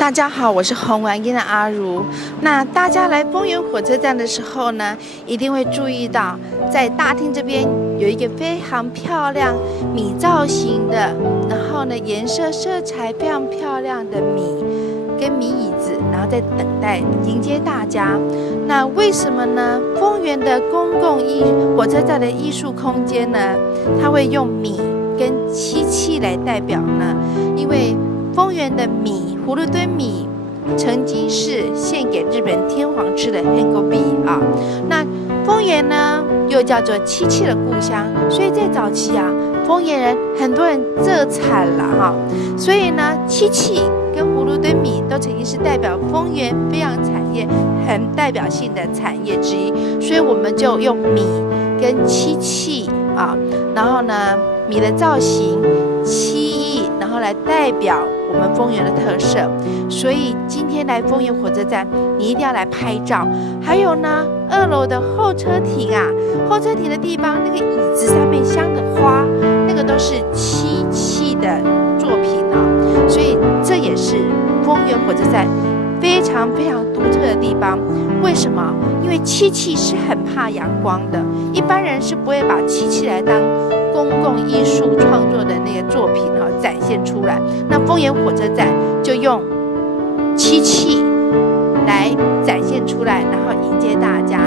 大家好，我是红丸音的阿如。那大家来丰原火车站的时候呢，一定会注意到，在大厅这边有一个非常漂亮米造型的，然后呢颜色色彩非常漂亮的米跟米椅子，然后在等待迎接大家。那为什么呢？丰原的公共火车站的艺术空间呢，它会用米跟漆器来代表呢？因为丰原的米葫芦墩米曾经是献给日本天皇吃的黑狗币啊。那丰原呢又叫做漆器的故乡，所以在早期啊，丰原人很多人这产了哈，所以呢漆器跟葫芦墩米都曾经是代表丰原非常产业很代表性的产业之一，所以我们就用米跟漆器啊，然后呢米的造型漆艺，然后来代表我们丰原的特色。所以今天来丰原火车站，你一定要来拍照。还有呢，2楼的候车亭啊，候车亭的地方那个椅子上面镶的花，那个都是漆器的作品啊。所以这也是丰原火车站非常非常独特的地方。为什么？因为漆器是很怕阳光的，一般人是不会把漆器来当公共艺术创作的那个作品展现出来。那丰原火车站就用漆器来展现出来，然后迎接大家。